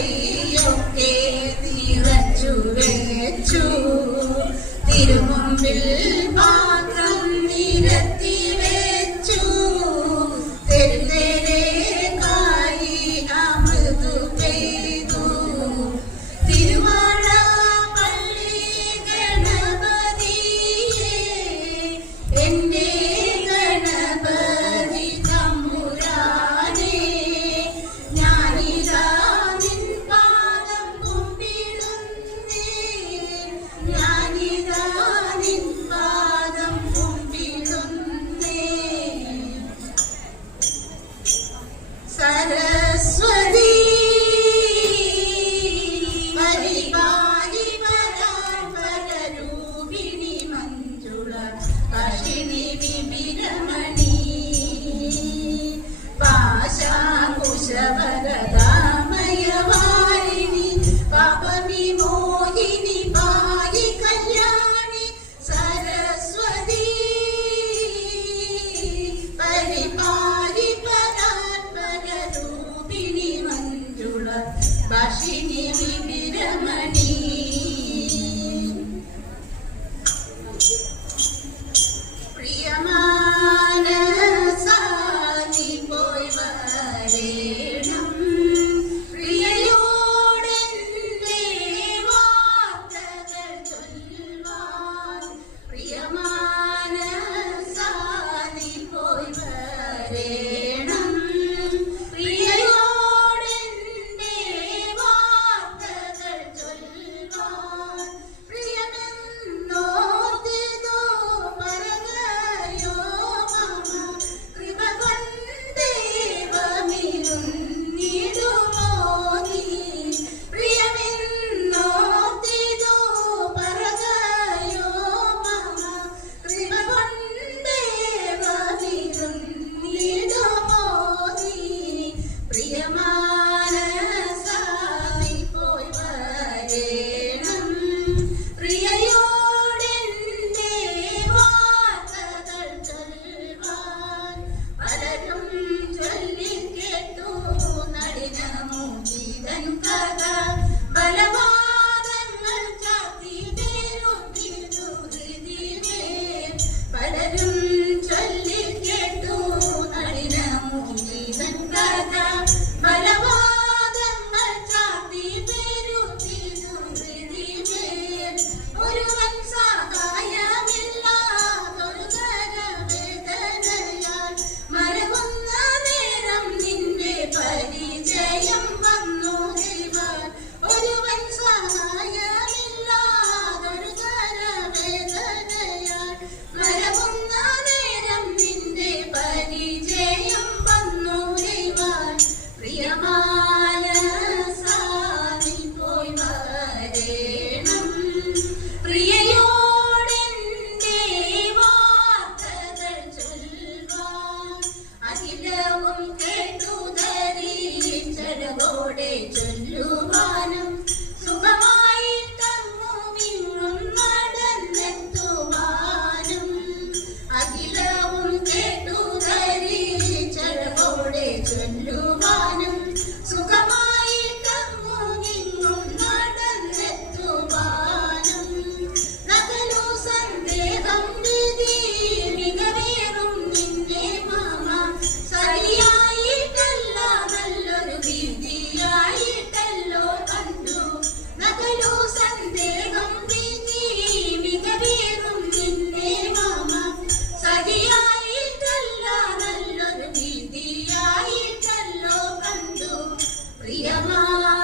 കൈയൊക്കെ നിറച്ചു വെച്ചു തിരുമുമ്പിൽ പാത്ര Yeah.